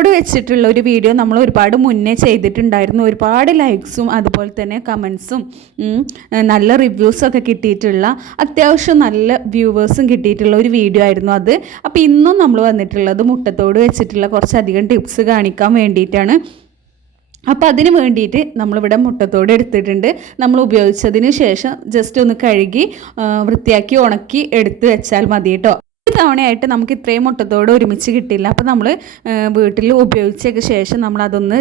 മുട്ടത്തോട് വെച്ചിട്ടുള്ള ഒരു വീഡിയോ നമ്മൾ ഒരുപാട് മുന്നേ ചെയ്തിട്ടുണ്ടായിരുന്നു. ഒരുപാട് ലൈക്സും അതുപോലെ തന്നെ കമൻസും നല്ല റിവ്യൂസൊക്കെ കിട്ടിയിട്ടുള്ള, അത്യാവശ്യം നല്ല വ്യൂവേഴ്സും കിട്ടിയിട്ടുള്ള ഒരു വീഡിയോ ആയിരുന്നു അത്. അപ്പോൾ ഇന്നും നമ്മൾ വന്നിട്ടുള്ളത് മുട്ടത്തോട് വെച്ചിട്ടുള്ള കുറച്ചധികം ടിപ്സ് കാണിക്കാൻ വേണ്ടിയിട്ടാണ്. അപ്പോൾ അതിന് വേണ്ടിയിട്ട് നമ്മളിവിടെ മുട്ടത്തോട് എടുത്തിട്ടുണ്ട്. നമ്മൾ ഉപയോഗിച്ചതിന് ശേഷം ജസ്റ്റ് ഒന്ന് കഴുകി വൃത്തിയാക്കി ഉണക്കി എടുത്ത് വെച്ചാൽ മതി കേട്ടോ. തവണയായിട്ട് നമുക്ക് ഇത്രയും മുട്ടത്തോട് ഒരുമിച്ച് കിട്ടില്ല. അപ്പോൾ നമ്മൾ വീട്ടിൽ ഉപയോഗിച്ചതിന് ശേഷം നമ്മളതൊന്ന്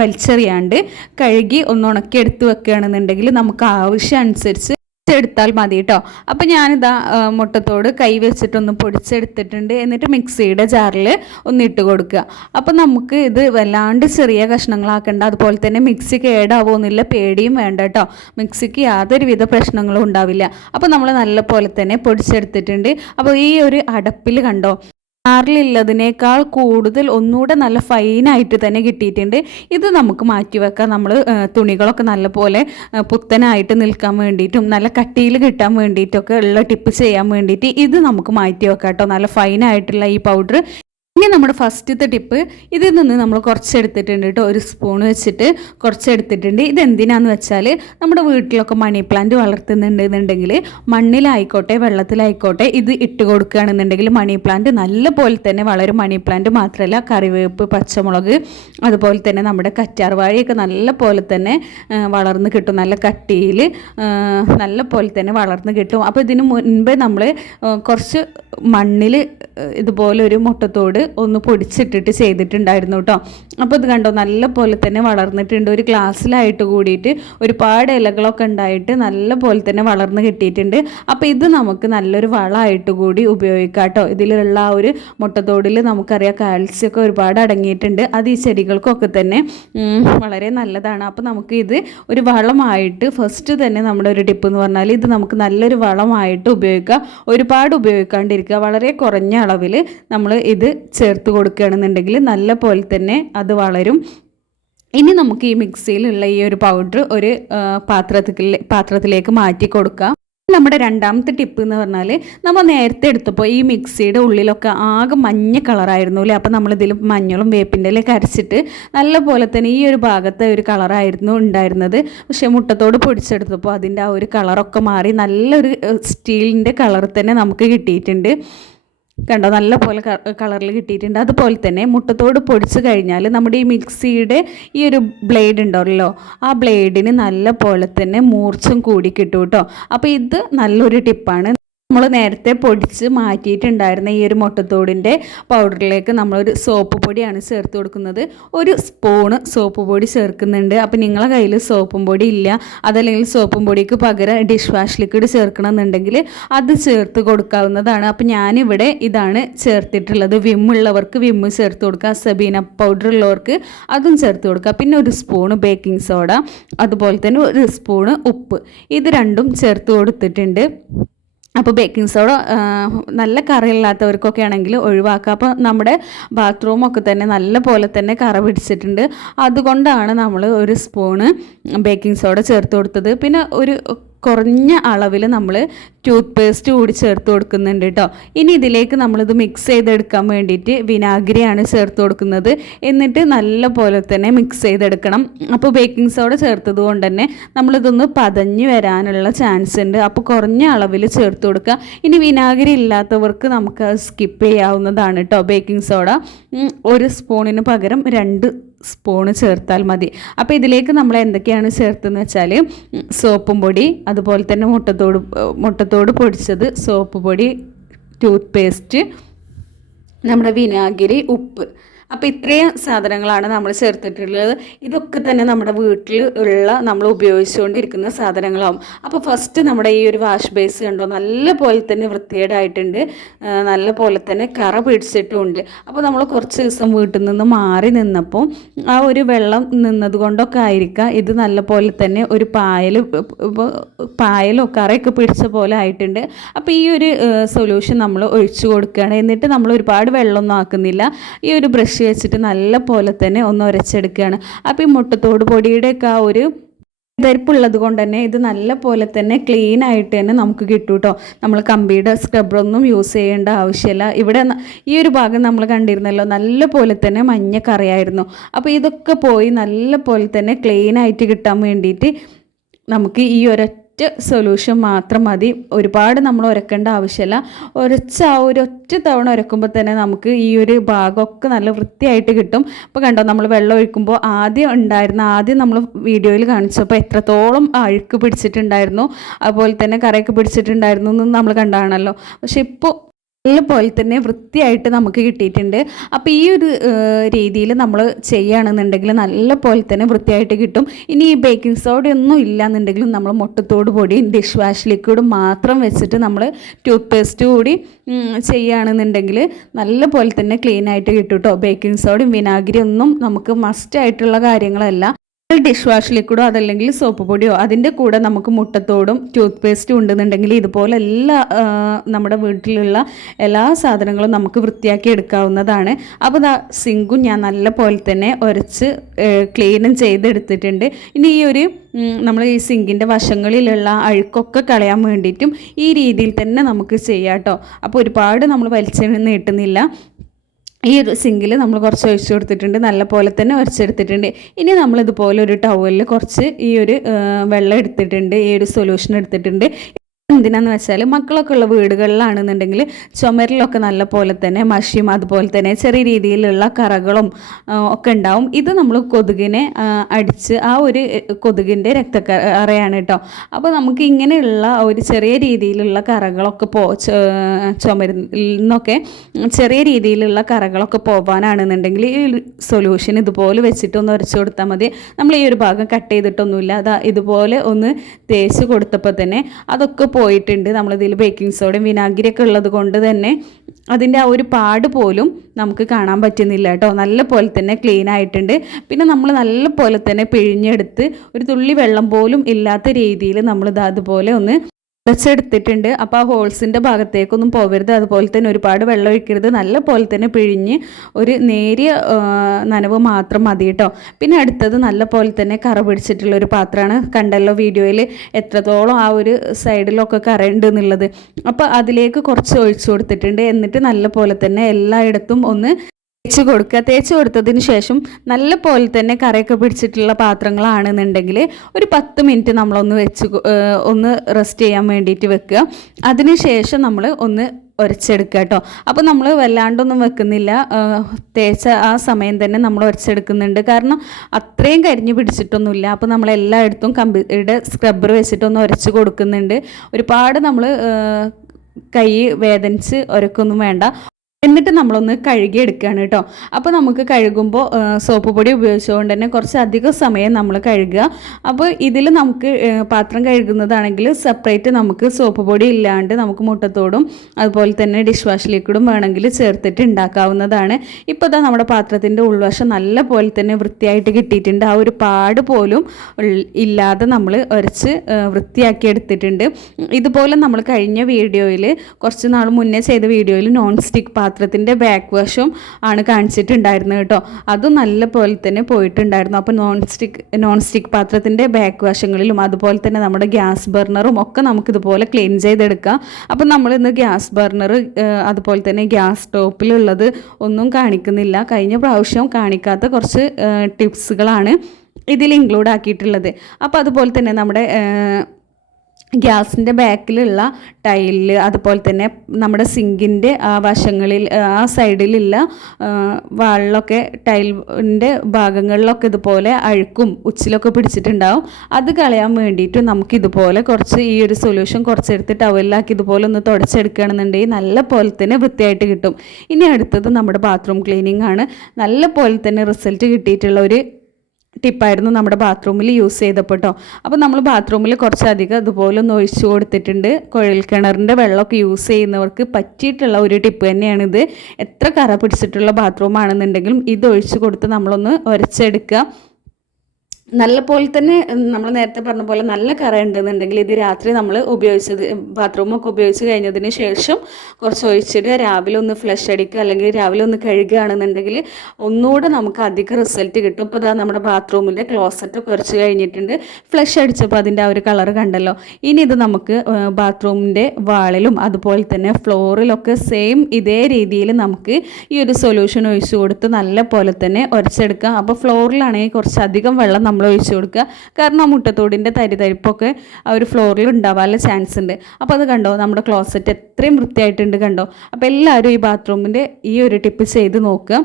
വലിച്ചെറിയാണ്ട് കഴുകി ഒന്ന് ഉണക്കി എടുത്ത് വെക്കുകയാണെന്നുണ്ടെങ്കിൽ നമുക്ക് ആവശ്യം അനുസരിച്ച് എടുത്താൽ മതി കേട്ടോ. അപ്പോൾ ഞാനിതാ മുട്ടത്തോട് കൈ വെച്ചിട്ടൊന്ന് പൊടിച്ചെടുത്തിട്ടുണ്ട്. എന്നിട്ട് മിക്സിയുടെ ജാറിൽ ഒന്ന് ഇട്ട് കൊടുക്കുക. അപ്പോൾ നമുക്ക് ഇത് വല്ലാണ്ട് ചെറിയ കഷ്ണങ്ങളാക്കേണ്ട, അതുപോലെ തന്നെ മിക്സി കേടാവുമെന്നില്ല പേടിയും വേണ്ട കേട്ടോ. മിക്സിക്ക് യാതൊരുവിധ പ്രശ്നങ്ങളും ഉണ്ടാവില്ല. അപ്പോൾ നമ്മൾ നല്ല പോലെ തന്നെ പൊടിച്ചെടുത്തിട്ടുണ്ട്. അപ്പോൾ ഈ ഒരു അടപ്പിൽ കണ്ടോ, ജാറിലുള്ളതിനേക്കാൾ കൂടുതൽ ഒന്നുകൂടെ നല്ല ഫൈനായിട്ട് തന്നെ കിട്ടിയിട്ടുണ്ട്. ഇത് നമുക്ക് മാറ്റി വെക്കാം. നമ്മൾ തുണികളൊക്കെ നല്ലപോലെ പുത്തനായിട്ട് നിൽക്കാൻ വേണ്ടിയിട്ടും നല്ല കട്ടിയിൽ കിട്ടാൻ വേണ്ടിയിട്ടൊക്കെ ഉള്ള ടിപ്പ് ചെയ്യാൻ വേണ്ടിയിട്ട് ഇത് നമുക്ക് മാറ്റി വെക്കാം കേട്ടോ. നല്ല ഫൈനായിട്ടുള്ള ഈ പൗഡർ. ഇനി നമ്മുടെ ഫസ്റ്റത്തെ ടിപ്പ്, ഇതിൽ നിന്ന് നമ്മൾ കുറച്ചെടുത്തിട്ടുണ്ട് കേട്ടോ. ഒരു സ്പൂൺ വെച്ചിട്ട് കുറച്ചെടുത്തിട്ടുണ്ട്. ഇതെന്തിനാന്ന് വെച്ചാൽ നമ്മുടെ വീട്ടിലൊക്കെ മണി പ്ലാന്റ് വളർത്തുന്നുണ്ടെന്നുണ്ടെങ്കിൽ മണ്ണിലായിക്കോട്ടെ വെള്ളത്തിലായിക്കോട്ടെ ഇത് ഇട്ട് കൊടുക്കുകയാണെന്നുണ്ടെങ്കിൽ മണി പ്ലാന്റ് നല്ല പോലെ തന്നെ വളരും. മണി പ്ലാന്റ് മാത്രമല്ല, കറിവേപ്പ്, പച്ചമുളക്, അതുപോലെ തന്നെ നമ്മുടെ കറ്റാർവാഴയൊക്കെ നല്ല പോലെ തന്നെ വളർന്ന് കിട്ടും. നല്ല കട്ടിയിൽ നല്ല പോലെ തന്നെ വളർന്ന് കിട്ടും. അപ്പോൾ ഇതിന് മുൻപേ നമ്മൾ കുറച്ച് മണ്ണിൽ ഇതുപോലെ ഒരു മുട്ടത്തോട് ഒന്ന് പൊടിച്ചിട്ടിട്ട് ചെയ്തിട്ടുണ്ടായിരുന്നു കേട്ടോ. അപ്പോൾ ഇത് കണ്ടോ, നല്ല പോലെ തന്നെ വളർന്നിട്ടുണ്ട്. ഒരു ഗ്ലാസ്സിലായിട്ട് കൂടിയിട്ട് ഒരുപാട് ഇലകളൊക്കെ ഉണ്ടായിട്ട് നല്ല പോലെ തന്നെ വളർന്ന് കിട്ടിയിട്ടുണ്ട്. അപ്പോൾ ഇത് നമുക്ക് നല്ലൊരു വളമായിട്ട് കൂടി ഉപയോഗിക്കാം കേട്ടോ. ഇതിലുള്ള ആ ഒരു മുട്ടത്തോടിൽ നമുക്കറിയാം കാൽസ്യമൊക്കെ ഒരുപാട് അടങ്ങിയിട്ടുണ്ട്. അത് ഈ ചെടികൾക്കൊക്കെ തന്നെ വളരെ നല്ലതാണ്. അപ്പോൾ നമുക്ക് ഇത് ഒരു വളമായിട്ട് ഫസ്റ്റ് തന്നെ നമ്മുടെ ഒരു ടിപ്പ് എന്ന് പറഞ്ഞാൽ ഇത് നമുക്ക് നല്ലൊരു വളമായിട്ട് ഉപയോഗിക്കാം. ഒരുപാട് ഉപയോഗിക്കാണ്ടിരിക്കുക, വളരെ കുറഞ്ഞ അളവിൽ നമ്മൾ ഇത് ചേർത്ത് കൊടുക്കുകയാണെന്നുണ്ടെങ്കിൽ നല്ല പോലെ തന്നെ അത് വളരും. ഇനി നമുക്ക് ഈ മിക്സിയിലുള്ള ഈ ഒരു പൗഡർ ഒരു പാത്രത്തിലേക്ക് മാറ്റി കൊടുക്കാം. നമ്മുടെ രണ്ടാമത്തെ ടിപ്പ് എന്ന് പറഞ്ഞാൽ, നമ്മൾ നേരത്തെ എടുത്തപ്പോൾ ഈ മിക്സിയുടെ ഉള്ളിലൊക്കെ ആകെ മഞ്ഞ കളറായിരുന്നു അല്ലേ. അപ്പോൾ നമ്മളിതിൽ മഞ്ഞളും വേപ്പിൻ്റെ ഇലയൊക്കെ അരച്ചിട്ട് നല്ല പോലെ തന്നെ ഈ ഒരു ഭാഗത്തെ ഒരു കളറായിരുന്നു ഉണ്ടായിരുന്നത്. പക്ഷേ മുട്ടത്തോട് പൊടിച്ചെടുത്തപ്പോൾ അതിൻ്റെ ആ ഒരു കളറൊക്കെ മാറി നല്ലൊരു സ്റ്റീലിൻ്റെ കളർ തന്നെ നമുക്ക് കിട്ടിയിട്ടുണ്ട്. കണ്ടോ, നല്ല പോലെ കളറിൽ കിട്ടിയിട്ടുണ്ട്. അതുപോലെ തന്നെ മുട്ടത്തോട് പൊടിച്ച് കഴിഞ്ഞാൽ നമ്മുടെ ഈ മിക്സിയുടെ ഈ ഒരു ബ്ലേഡ് ഉണ്ടല്ലോ, ആ ബ്ലേഡിന് നല്ല പോലെ തന്നെ മൂർച്ചം കൂടി കിട്ടും കേട്ടോ. അപ്പോൾ ഇത് നല്ലൊരു ടിപ്പാണ്. നമ്മൾ നേരത്തെ പൊടിച്ച് മാറ്റിയിട്ടുണ്ടായിരുന്ന ഈ ഒരു മുട്ടത്തോടിൻ്റെ പൗഡറിലേക്ക് നമ്മളൊരു സോപ്പ് പൊടിയാണ് ചേർത്ത് കൊടുക്കുന്നത്. ഒരു സ്പൂണ് സോപ്പ് പൊടി ചേർക്കുന്നുണ്ട്. അപ്പോൾ നിങ്ങളെ കയ്യിൽ സോപ്പും പൊടി ഇല്ല, അതല്ലെങ്കിൽ സോപ്പും പൊടിക്ക് പകരം ഡിഷ് വാഷ് ലിക്വിഡ് ചേർക്കണമെന്നുണ്ടെങ്കിൽ അത് ചേർത്ത് കൊടുക്കാവുന്നതാണ്. അപ്പോൾ ഞാനിവിടെ ഇതാണ് ചേർത്തിട്ടുള്ളത്. വിമ്മുള്ളവർക്ക് വിമ്മ് ചേർത്ത് കൊടുക്കുക, സബീന പൗഡർ ഉള്ളവർക്ക് അതും ചേർത്ത് കൊടുക്കുക. പിന്നെ ഒരു സ്പൂണ് ബേക്കിംഗ് സോഡ, അതുപോലെ തന്നെ ഒരു സ്പൂണ് ഉപ്പ്, ഇത് രണ്ടും ചേർത്ത് കൊടുത്തിട്ടുണ്ട്. അപ്പോൾ ബേക്കിംഗ് സോഡ നല്ല കറയില്ലാത്തവർക്കൊക്കെ ആണെങ്കിൽ ഒഴിവാക്കുക. അപ്പോൾ നമ്മുടെ ബാത്റൂമൊക്കെ തന്നെ നല്ല പോലെ തന്നെ കറ പിടിച്ചിട്ടുണ്ട്. അതുകൊണ്ടാണ് നമ്മൾ ഒരു സ്പൂണ് ബേക്കിംഗ് സോഡ ചേർത്ത് കൊടുത്തത്. പിന്നെ ഒരു കുറഞ്ഞ അളവിൽ നമ്മൾ ടൂത്ത് പേസ്റ്റ് കൂടി ചേർത്ത് കൊടുക്കുന്നുണ്ട് കേട്ടോ. ഇനി ഇതിലേക്ക് നമ്മളിത് മിക്സ് ചെയ്തെടുക്കാൻ വേണ്ടിയിട്ട് വിനാഗിരിയാണ് ചേർത്ത് കൊടുക്കുന്നത്. എന്നിട്ട് നല്ല പോലെ തന്നെ മിക്സ് ചെയ്തെടുക്കണം. അപ്പോൾ ബേക്കിംഗ് സോഡ ചേർത്തത് കൊണ്ട് തന്നെ നമ്മളിതൊന്ന് പതഞ്ഞ് വരാനുള്ള ചാൻസ് ഉണ്ട്. അപ്പോൾ കുറഞ്ഞ അളവിൽ ചേർത്ത് കൊടുക്കുക. ഇനി വിനാഗിരി ഇല്ലാത്തവർക്ക് നമുക്ക് സ്കിപ്പ് ചെയ്യാവുന്നതാണ് കേട്ടോ. ബേക്കിംഗ് സോഡ ഒരു സ്പൂണിന് പകരം 2 സ്പൂണ് ചേർത്താൽ മതി. അപ്പോൾ ഇതിലേക്ക് നമ്മൾ എന്തൊക്കെയാണ് ചേർത്തെന്ന് വെച്ചാൽ സോപ്പും പൊടി, അതുപോലെ തന്നെ മുട്ടത്തോട് പൊടിച്ചത്, സോപ്പ് പൊടി, ടൂത്ത് പേസ്റ്റ്, നമ്മുടെ വിനാഗിരി, ഉപ്പ്. അപ്പോൾ ഇത്രയും സാധനങ്ങളാണ് നമ്മൾ ചേർത്തിട്ടുള്ളത്. ഇതൊക്കെ തന്നെ നമ്മുടെ വീട്ടിൽ ഉള്ള നമ്മൾ ഉപയോഗിച്ചുകൊണ്ടിരിക്കുന്ന സാധനങ്ങളാവും. അപ്പോൾ ഫസ്റ്റ് നമ്മുടെ ഈ ഒരു വാഷ് ബേസ് കണ്ടോ, നല്ല പോലെ തന്നെ വൃത്തികേടായിട്ടുണ്ട്, നല്ല പോലെ തന്നെ കറ പിടിച്ചിട്ടുമുണ്ട്. അപ്പോൾ നമ്മൾ കുറച്ച് ദിവസം വീട്ടിൽ നിന്ന് മാറി നിന്നപ്പോൾ ആ ഒരു വെള്ളം നിന്നത് കൊണ്ടൊക്കെ ആയിരിക്കാം ഇത് നല്ല പോലെ തന്നെ ഒരു പായലോ കറയൊക്കെ പിടിച്ച പോലെ ആയിട്ടുണ്ട്. അപ്പോൾ ഈ ഒരു സൊല്യൂഷൻ നമ്മൾ ഒഴിച്ചു കൊടുക്കുകയാണ്. എന്നിട്ട് നമ്മൾ ഒരുപാട് വെള്ളമൊന്നും ആക്കുന്നില്ല. ഈ ഒരു ബ്രഷ് വെച്ചിട്ട് നല്ല പോലെ തന്നെ ഒന്ന് ഉരച്ചെടുക്കുകയാണ്. അപ്പോൾ ഈ മുട്ടത്തോട് പൊടിയുടെയൊക്കെ ആ ഒരു ധരിപ്പുള്ളത് കൊണ്ട് തന്നെ ഇത് നല്ല പോലെ തന്നെ ക്ലീൻ ആയിട്ട് തന്നെ നമുക്ക് കിട്ടും കേട്ടോ. നമ്മൾ കമ്പിയുടെ സ്ക്രബ്ബറൊന്നും യൂസ് ചെയ്യേണ്ട ആവശ്യമില്ല. ഇവിടെ ഈ ഒരു ഭാഗം നമ്മൾ കണ്ടിരുന്നല്ലോ, നല്ല പോലെ തന്നെ മഞ്ഞ കറയായിരുന്നു. അപ്പോൾ ഇതൊക്കെ പോയി നല്ല പോലെ തന്നെ ക്ലീൻ ആയിട്ട് കിട്ടാൻ വേണ്ടിയിട്ട് നമുക്ക് ഈ ഒരൊറ്റ സൊല്യൂഷൻ മാത്രം മതി. ഒരുപാട് നമ്മൾ ഉരക്കേണ്ട ആവശ്യമില്ല. ഒരൊറ്റ തവണ ഉരക്കുമ്പോൾ തന്നെ നമുക്ക് ഈ ഒരു ഭാഗമൊക്കെ നല്ല വൃത്തിയായിട്ട് കിട്ടും. ഇപ്പോൾ കണ്ടോ, നമ്മൾ വെള്ളം ഒഴിക്കുമ്പോൾ ആദ്യം നമ്മൾ വീഡിയോയിൽ കാണിച്ചപ്പോൾ എത്രത്തോളം അഴുക്ക് പിടിച്ചിട്ടുണ്ടായിരുന്നു, അതുപോലെ തന്നെ കറയൊക്കെ പിടിച്ചിട്ടുണ്ടായിരുന്നു എന്ന് നമ്മൾ കണ്ടാണല്ലോ. പക്ഷെ ഇപ്പോൾ നല്ല പോലെ തന്നെ വൃത്തിയായിട്ട് നമുക്ക് കിട്ടിയിട്ടുണ്ട്. അപ്പോൾ ഈ ഒരു രീതിയിൽ നമ്മൾ ചെയ്യുകയാണെന്നുണ്ടെങ്കിൽ നല്ല പോലെ തന്നെ വൃത്തിയായിട്ട് കിട്ടും. ഇനി ഈ ബേക്കിംഗ് സോഡ ഒന്നും ഇല്ലയെന്നുണ്ടെങ്കിലും നമ്മൾ മുട്ടത്തോട് പൊടിയും ഡിഷ് വാഷ് ലിക്വിഡും മാത്രം വെച്ചിട്ട് നമ്മൾ ടൂത്ത് പേസ്റ്റ് കൂടി ചെയ്യുകയാണെന്നുണ്ടെങ്കിൽ നല്ല പോലെ തന്നെ ക്ലീൻ ആയിട്ട് കിട്ടും കേട്ടോ. ബേക്കിംഗ് സോഡയും വിനാഗിരി ഒന്നും നമുക്ക് മസ്റ്റ് ആയിട്ടുള്ള കാര്യങ്ങളല്ല. ഡിഷ് വാഷ് ലിക്വിഡോ അതല്ലെങ്കിൽ സോപ്പ് പൊടിയോ അതിൻ്റെ കൂടെ നമുക്ക് മുട്ടത്തോടും ടൂത്ത് പേസ്റ്റും ഉണ്ടെന്നുണ്ടെങ്കിൽ ഇതുപോലെ നമ്മുടെ വീട്ടിലുള്ള എല്ലാ സാധനങ്ങളും നമുക്ക് വൃത്തിയാക്കി എടുക്കാവുന്നതാണ്. അപ്പോൾ സിങ്കും ഞാൻ നല്ല പോലെ തന്നെ ഉരച്ച് ക്ലീനും ചെയ്തെടുത്തിട്ടുണ്ട്. ഇനി നമ്മൾ ഈ സിങ്കിൻ്റെ വശങ്ങളിലുള്ള അഴുക്കൊക്കെ കളയാൻ വേണ്ടിയിട്ടും ഈ രീതിയിൽ തന്നെ നമുക്ക് ചെയ്യാം കേട്ടോ. അപ്പോൾ ഒരുപാട് നമ്മൾ വലിച്ചെണ്ണ നീട്ടുന്നില്ല. ഈ ഒരു സിങ്കിൽ നമ്മൾ കുറച്ച് ഒഴിച്ചു കൊടുത്തിട്ടുണ്ട്, നല്ല പോലെ തന്നെ ഉരച്ചെടുത്തിട്ടുണ്ട്. ഇനി നമ്മളിതുപോലെ ഒരു ടവലിൽ കുറച്ച് ഈ ഒരു വെള്ളം എടുത്തിട്ടുണ്ട്, ഈ ഒരു സൊല്യൂഷൻ എടുത്തിട്ടുണ്ട്. എന്തിനാന്ന് വെച്ചാൽ മക്കളൊക്കെ ഉള്ള വീടുകളിലാണെന്നുണ്ടെങ്കിൽ ചുമരിലൊക്കെ നല്ല പോലെ തന്നെ മഷിയും അതുപോലെ തന്നെ ചെറിയ രീതിയിലുള്ള കറകളും ഒക്കെ ഉണ്ടാവും. ഇത് നമ്മൾ കൊതുകിനെ അടിച്ച് ആ ഒരു കൊതുകിൻ്റെ രക്തക്കറയാണ് കേട്ടോ. അപ്പോൾ നമുക്ക് ഇങ്ങനെയുള്ള ഒരു ചെറിയ രീതിയിലുള്ള കറകളൊക്കെ ചുമരിൽ നിന്നൊക്കെ ചെറിയ രീതിയിലുള്ള കറകളൊക്കെ പോകാനാണെന്നുണ്ടെങ്കിൽ ഈ സൊല്യൂഷൻ ഇതുപോലെ വെച്ചിട്ട് ഒന്ന് ഉരച്ചു കൊടുത്താൽ മതി. നമ്മൾ ഈ ഒരു ഭാഗം കട്ട് ചെയ്തിട്ടൊന്നുമില്ല, അതാ ഇതുപോലെ ഒന്ന് തേച്ച് കൊടുത്തപ്പോൾ തന്നെ അതൊക്കെ പോയിട്ടുണ്ട്. നമ്മളിതിൽ ബേക്കിംഗ് സോഡയും വിനാഗിരിയൊക്കെ ഉള്ളത് കൊണ്ട് തന്നെ അതിൻ്റെ ആ ഒരു പാട് പോലും നമുക്ക് കാണാൻ പറ്റുന്നില്ല കേട്ടോ. നല്ല പോലെ തന്നെ ക്ലീൻ ആയിട്ടുണ്ട്. പിന്നെ നമ്മൾ നല്ല പോലെ തന്നെ പിഴിഞ്ഞെടുത്ത് ഒരു തുള്ളി വെള്ളം പോലും ഇല്ലാത്ത രീതിയിൽ നമ്മളിത് അതുപോലെ ഒന്ന് ഉരച്ചെടുത്തിട്ടുണ്ട്. അപ്പോൾ ആ ഹോൾസിൻ്റെ ഭാഗത്തേക്കൊന്നും പോകരുത്, അതുപോലെ തന്നെ ഒരുപാട് വെള്ളം ഒഴിക്കരുത്. നല്ല പോലെ തന്നെ പിഴിഞ്ഞ് ഒരു നേരിയ നനവ് മാത്രം മതി കേട്ടോ. പിന്നെ അടുത്തത് നല്ല പോലെ തന്നെ കറ പിടിച്ചിട്ടുള്ള ഒരു പാത്രമാണ്. കണ്ടല്ലോ വീഡിയോയിൽ എത്രത്തോളം ആ ഒരു സൈഡിലൊക്കെ കറയുണ്ട് എന്നുള്ളത്. അപ്പോൾ അതിലേക്ക് കുറച്ച് ഒഴിച്ചു കൊടുത്തിട്ടുണ്ട്. എന്നിട്ട് നല്ല പോലെ തന്നെ എല്ലായിടത്തും ഒന്ന് തേച്ച് കൊടുത്തതിന് ശേഷം നല്ല പോലെ തന്നെ കറയൊക്കെ പിടിച്ചിട്ടുള്ള പാത്രങ്ങളാണെന്നുണ്ടെങ്കിൽ ഒരു 10 മിനിറ്റ് നമ്മളൊന്ന് ഒന്ന് റെസ്റ്റ് ചെയ്യാൻ വേണ്ടിയിട്ട് വെക്കുക. അതിനുശേഷം നമ്മൾ ഒന്ന് ഉരച്ചെടുക്കുക കേട്ടോ. അപ്പോൾ നമ്മൾ വല്ലാണ്ടൊന്നും വെക്കുന്നില്ല, തേച്ച ആ സമയം തന്നെ നമ്മൾ ഉരച്ചെടുക്കുന്നുണ്ട്. കാരണം അത്രയും കരിഞ്ഞു പിടിച്ചിട്ടൊന്നുമില്ല. അപ്പോൾ നമ്മൾ എല്ലായിടത്തും കമ്പിയുടെ സ്ക്രബ്ബർ വെച്ചിട്ടൊന്ന് ഉരച്ച് കൊടുക്കുന്നുണ്ട്. ഒരുപാട് നമ്മൾ കൈ വേദനിച്ച് ഉരക്കൊന്നും വേണ്ട. എന്നിട്ട് നമ്മളൊന്ന് കഴുകിയെടുക്കുകയാണ് കേട്ടോ. അപ്പോൾ നമുക്ക് കഴുകുമ്പോൾ സോപ്പ് പൊടി ഉപയോഗിച്ചുകൊണ്ട് തന്നെ കുറച്ച് അധികം സമയം നമ്മൾ കഴുകുക. അപ്പോൾ ഇതിൽ നമുക്ക് പാത്രം കഴുകുന്നതാണെങ്കിൽ സെപ്പറേറ്റ് നമുക്ക് സോപ്പ് പൊടി ഇല്ലാണ്ട് നമുക്ക് മുട്ടത്തോടും അതുപോലെ തന്നെ ഡിഷ് വാഷ് ലിക്വിഡും വേണമെങ്കിൽ ചേർത്തിട്ട് ഉണ്ടാക്കാവുന്നതാണ്. ഇപ്പോൾ ഇതാ നമ്മുടെ പാത്രത്തിൻ്റെ ഉൾവശം നല്ല പോലെ തന്നെ വൃത്തിയായിട്ട് കിട്ടിയിട്ടുണ്ട്. ആ ഒരു പാട് പോലും ഇല്ലാതെ നമ്മൾ ഉരച്ച് വൃത്തിയാക്കി എടുത്തിട്ടുണ്ട്. ഇതുപോലെ നമ്മൾ കഴിഞ്ഞ വീഡിയോയിൽ കുറച്ച് നാൾ മുന്നേ ചെയ്ത വീഡിയോയിൽ നോൺ സ്റ്റിക്ക് പാത്രത്തിൻ്റെ ബാക്ക് വശം ആണ് കാണിച്ചിട്ടുണ്ടായിരുന്നത് കേട്ടോ. അതും നല്ല പോലെ തന്നെ പോയിട്ടുണ്ടായിരുന്നു. അപ്പോൾ നോൺ സ്റ്റിക്ക് പാത്രത്തിൻ്റെ ബാക്ക് വശങ്ങളിലും അതുപോലെ തന്നെ നമ്മുടെ ഗ്യാസ് ബർണറും ഒക്കെ നമുക്കിതുപോലെ ക്ലീൻ ചെയ്തെടുക്കാം. അപ്പോൾ നമ്മളിന്ന് ഗ്യാസ് ബർണർ അതുപോലെ തന്നെ ഗ്യാസ് സ്റ്റോപ്പിലുള്ളത് ഒന്നും കാണിക്കുന്നില്ല. കഴിഞ്ഞ പ്രാവശ്യം കാണിക്കാത്ത കുറച്ച് ടിപ്സുകളാണ് ഇതിൽ ഇൻക്ലൂഡ് ആക്കിയിട്ടുള്ളത്. അപ്പോൾ അതുപോലെ തന്നെ നമ്മുടെ ഗ്യാസിൻ്റെ ബാക്കിലുള്ള ടൈലിൽ അതുപോലെ തന്നെ നമ്മുടെ സിങ്കിൻ്റെ ആ വശങ്ങളിൽ ആ സൈഡിലുള്ള വാളിലൊക്കെ ടൈലിൻ്റെ ഭാഗങ്ങളിലൊക്കെ ഇതുപോലെ അഴുക്കും ഉച്ചിലൊക്കെ പിടിച്ചിട്ടുണ്ടാവും. അത് കളയാൻ വേണ്ടിയിട്ട് നമുക്കിതുപോലെ കുറച്ച് ഈ ഒരു സൊല്യൂഷൻ കുറച്ചെടുത്ത് ടവലിലാക്കി ഇതുപോലെ ഒന്ന് തുടച്ചെടുക്കുകയാണെന്നുണ്ടെങ്കിൽ നല്ല പോലെ തന്നെ വൃത്തിയായിട്ട് കിട്ടും. ഇനി അടുത്തത് നമ്മുടെ ബാത്റൂം ക്ലീനിങ് ആണ്. നല്ല പോലെ തന്നെ റിസൾട്ട് കിട്ടിയിട്ടുള്ള ഒരു ടിപ്പായിരുന്നു നമ്മുടെ ബാത്റൂമിൽ യൂസ് ചെയ്തപ്പോൾ കേട്ടോ. അപ്പോൾ നമ്മൾ ബാത്റൂമിൽ കുറച്ചധികം അതുപോലെ ഒന്ന് ഒഴിച്ചു കൊടുത്തിട്ടുണ്ട്. കുഴൽ കിണറിൻ്റെ വെള്ളമൊക്കെ യൂസ് ചെയ്യുന്നവർക്ക് പറ്റിയിട്ടുള്ള ഒരു ടിപ്പ് തന്നെയാണിത്. എത്ര കറ പിടിച്ചിട്ടുള്ള ബാത്റൂം ആണെന്നുണ്ടെങ്കിലും ഇത് ഒഴിച്ചു കൊടുത്ത് നമ്മളൊന്ന് ഉരച്ചെടുക്കുക. നല്ല പോലെ തന്നെ നമ്മൾ നേരത്തെ പറഞ്ഞ പോലെ നല്ല കറ ഉണ്ടെന്നുണ്ടെങ്കിൽ ഇത് രാത്രി നമ്മൾ ബാത്റൂമൊക്കെ ഉപയോഗിച്ച് കഴിഞ്ഞതിന് ശേഷം കുറച്ച് ഒഴിച്ചിട്ട് രാവിലെ ഒന്ന് ഫ്ലഷ് അടിക്കുക, അല്ലെങ്കിൽ രാവിലെ ഒന്ന് കഴുകുകയാണെന്നുണ്ടെങ്കിൽ ഒന്നുകൂടെ നമുക്ക് അധികം റിസൾട്ട് കിട്ടും. ഇപ്പോൾ ഇതാ നമ്മുടെ ബാത്റൂമിൻ്റെ ക്ലോസറ്റ് കുറച്ച് കഴിഞ്ഞിട്ടുണ്ട്, ഫ്ലഷ് അടിച്ചപ്പോൾ അതിൻ്റെ ആ ഒരു കളർ കണ്ടല്ലോ. ഇനി ഇത് നമുക്ക് ബാത്റൂമിൻ്റെ വാളിലും അതുപോലെ തന്നെ ഫ്ലോറിലൊക്കെ സെയിം ഇതേ രീതിയിൽ നമുക്ക് ഈ ഒരു സൊല്യൂഷൻ ഒഴിച്ച് കൊടുത്ത് നല്ല പോലെ തന്നെ ഉരച്ചെടുക്കാം. അപ്പോൾ ഫ്ലോറിലാണെങ്കിൽ കുറച്ചധികം വെള്ളം നമ്മൾ ഒഴിച്ചു കൊടുക്കുക, കാരണം ആ മുട്ടത്തോടിൻ്റെ തരിപ്പൊക്കെ ആ ഒരു ഫ്ലോറിൽ ഉണ്ടാവാനുള്ള ചാൻസ് ഉണ്ട്. അപ്പോൾ അത് കണ്ടോ, നമ്മുടെ ക്ലോസറ്റ് എത്രയും വൃത്തിയായിട്ടുണ്ട് കണ്ടോ. അപ്പോൾ എല്ലാവരും ഈ ബാത്റൂമിൻ്റെ ഈ ഒരു ടിപ്പ് ചെയ്ത് നോക്കുക.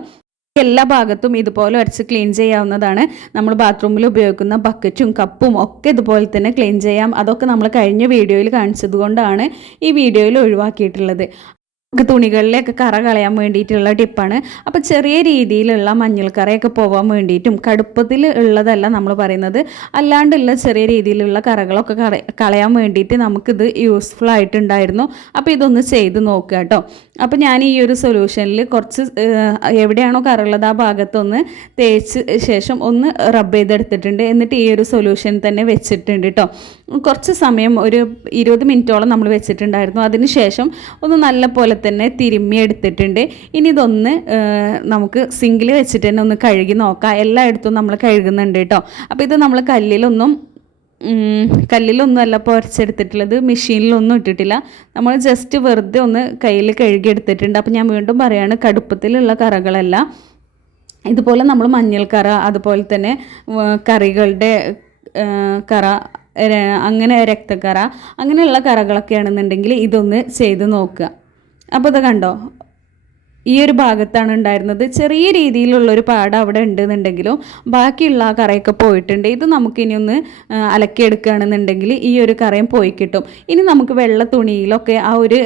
എല്ലാ ഭാഗത്തും ഇതുപോലെ ഉരച്ച് ക്ലീൻ ചെയ്യാവുന്നതാണ്. നമ്മൾ ബാത്റൂമിൽ ഉപയോഗിക്കുന്ന ബക്കറ്റും കപ്പും ഒക്കെ ഇതുപോലെ തന്നെ ക്ലീൻ ചെയ്യാം. അതൊക്കെ നമ്മൾ കഴിഞ്ഞ വീഡിയോയിൽ കാണിച്ചത് കൊണ്ടാണ് ഈ വീഡിയോയിൽ ഒഴിവാക്കിയിട്ടുള്ളത്. നമുക്ക് തുണികളിലേക്ക് കറ കളയാൻ വേണ്ടിയിട്ടുള്ള ടിപ്പാണ്. അപ്പോൾ ചെറിയ രീതിയിലുള്ള മഞ്ഞൾക്കറയൊക്കെ പോകാൻ വേണ്ടിയിട്ടും കടുപ്പത്തിൽ ഉള്ളതല്ല നമ്മൾ പറയുന്നത്, അല്ലാണ്ടുള്ള ചെറിയ രീതിയിലുള്ള കറകളൊക്കെ കളയാൻ വേണ്ടിയിട്ട് നമുക്കിത് യൂസ്ഫുൾ ആയിട്ടുണ്ടായിരുന്നു. അപ്പോൾ ഇതൊന്ന് ചെയ്ത് നോക്കുക കേട്ടോ. അപ്പോൾ ഞാൻ ഈ ഒരു സൊല്യൂഷനിൽ കുറച്ച് എവിടെയാണോ കറയുള്ളത് ആ ഭാഗത്തൊന്ന് തേച്ച് ശേഷം ഒന്ന് റബ്ബ് ചെയ്തെടുത്തിട്ടുണ്ട്. എന്നിട്ട് ഈ ഒരു സൊല്യൂഷൻ തന്നെ വെച്ചിട്ടുണ്ട് കേട്ടോ. കുറച്ച് സമയം ഒരു 20 മിനിറ്റോളം നമ്മൾ വെച്ചിട്ടുണ്ടായിരുന്നു. അതിന് ശേഷം ഒന്ന് നല്ല പോലെ തന്നെ തിരുമ്മി എടുത്തിട്ടുണ്ട്. ഇനി ഇതൊന്ന് നമുക്ക് സിങ്കിൽ വെച്ചിട്ട് തന്നെ ഒന്ന് കഴുകി നോക്കാം. എല്ലായിടത്തും നമ്മൾ കഴുകുന്നുണ്ട് കേട്ടോ. അപ്പോൾ ഇത് നമ്മൾ കല്ലിലൊന്നും അല്ല പൊരച്ചെടുത്തിട്ടുള്ളത്, മെഷീനിലൊന്നും ഇട്ടിട്ടില്ല. നമ്മൾ ജസ്റ്റ് വെറുതെ ഒന്ന് കയ്യിൽ കഴുകിയെടുത്തിട്ടുണ്ട്. അപ്പോൾ ഞാൻ വീണ്ടും പറയുകയാണ്, കടുപ്പത്തിലുള്ള കറകളല്ല. ഇതുപോലെ നമ്മൾ മഞ്ഞൾക്കറ അതുപോലെ തന്നെ കറികളുടെ കറ, അങ്ങനെ രക്തക്കറ, അങ്ങനെയുള്ള കറകളൊക്കെ ആണെന്നുണ്ടെങ്കിൽ ഇതൊന്ന് ചെയ്ത് നോക്കുക. അപ്പോൾ ഇത് കണ്ടോ, ഈ ഒരു ഭാഗത്താണ് ഉണ്ടായിരുന്നത്. ചെറിയ രീതിയിലുള്ളൊരു പാട് അവിടെ ഉണ്ടെന്നുണ്ടെങ്കിലും ബാക്കിയുള്ള ആ കറയൊക്കെ പോയിട്ടുണ്ട്. ഇത് നമുക്കിനി ഒന്ന് അലക്കിയെടുക്കുകയാണെന്നുണ്ടെങ്കിൽ ഈ ഒരു കറയും പോയി കിട്ടും. ഇനി നമുക്ക് വെള്ള തുണിയിലൊക്കെ ആ ഒരു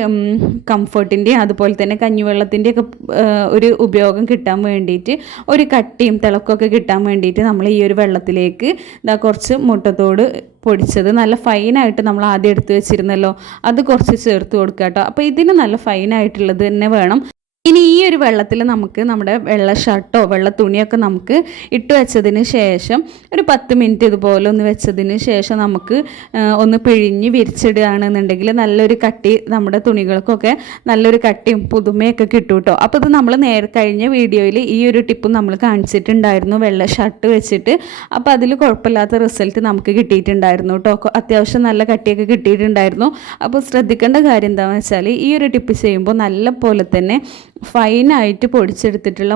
കംഫർട്ടിൻ്റെയും അതുപോലെ തന്നെ കഞ്ഞിവെള്ളത്തിൻ്റെയൊക്കെ ഒരു ഉപയോഗം കിട്ടാൻ വേണ്ടിയിട്ട്, ഒരു കട്ടിയും തിളക്കമൊക്കെ കിട്ടാൻ വേണ്ടിയിട്ട് നമ്മൾ ഈ ഒരു വെള്ളത്തിലേക്ക് കുറച്ച് മുട്ടത്തോട് പൊടിച്ചത് നല്ല ഫൈനായിട്ട് നമ്മൾ ആദ്യം എടുത്ത് വെച്ചിരുന്നല്ലോ, അത് കുറച്ച് ചേർത്ത് കൊടുക്കുക കേട്ടോ. അപ്പോൾ ഇതിന് നല്ല ഫൈനായിട്ടുള്ളത് തന്നെ വേണം. ഇനി ഈ ഒരു വെള്ളത്തിൽ നമുക്ക് നമ്മുടെ വെള്ള ഷർട്ടോ വെള്ള തുണിയൊക്കെ നമുക്ക് ഇട്ട് വെച്ചതിന് ശേഷം ഒരു 10 മിനിറ്റ് ഇതുപോലെ ഒന്ന് വെച്ചതിന് ശേഷം നമുക്ക് ഒന്ന് പിഴിഞ്ഞ് വിരിച്ചിടുകയാണെന്നുണ്ടെങ്കിൽ നല്ലൊരു കട്ടി, നമ്മുടെ തുണികൾക്കൊക്കെ നല്ലൊരു കട്ടിയും പുതുമയൊക്കെ കിട്ടും കേട്ടോ. അപ്പോൾ ഇത് നമ്മൾ കഴിഞ്ഞ വീഡിയോയിൽ ഈ ഒരു ടിപ്പ് നമ്മൾ കാണിച്ചിട്ടുണ്ടായിരുന്നു, വെള്ള ഷർട്ട് വെച്ചിട്ട്. അപ്പോൾ അതിൽ കുഴപ്പമില്ലാത്ത റിസൾട്ട് നമുക്ക് കിട്ടിയിട്ടുണ്ടായിരുന്നു കേട്ടോ. അത്യാവശ്യം നല്ല കട്ടിയൊക്കെ കിട്ടിയിട്ടുണ്ടായിരുന്നു. അപ്പോൾ ശ്രദ്ധിക്കേണ്ട കാര്യം എന്താണെന്ന് വെച്ചാൽ ഈ ഒരു ടിപ്പ് ചെയ്യുമ്പോൾ നല്ല പോലെ തന്നെ ഫൈനായിട്ട് പൊടിച്ചെടുത്തിട്ടുള്ള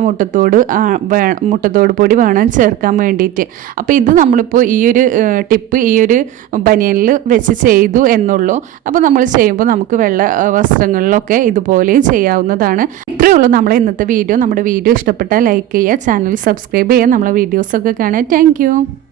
മുട്ടത്തോട് പൊടി വേണം ചേർക്കാൻ വേണ്ടിയിട്ട്. അപ്പോൾ ഇത് നമ്മളിപ്പോൾ ഈ ഒരു ടിപ്പ് ഈ ഒരു ബനിയനിൽ വെച്ച് ചെയ്തു എന്നുള്ളൂ. അപ്പോൾ നമ്മൾ ചെയ്യുമ്പോൾ നമുക്ക് വെള്ള വസ്ത്രങ്ങളിലൊക്കെ ഇതുപോലെയും ചെയ്യാവുന്നതാണ്. ഇത്രയേ ഉള്ളൂ നമ്മളെ ഇന്നത്തെ വീഡിയോ. നമ്മുടെ വീഡിയോ ഇഷ്ടപ്പെട്ടാൽ ലൈക്ക് ചെയ്യുക, ചാനൽ സബ്സ്ക്രൈബ് ചെയ്യുക, നമ്മളെ വീഡിയോസൊക്കെ കാണുക. താങ്ക്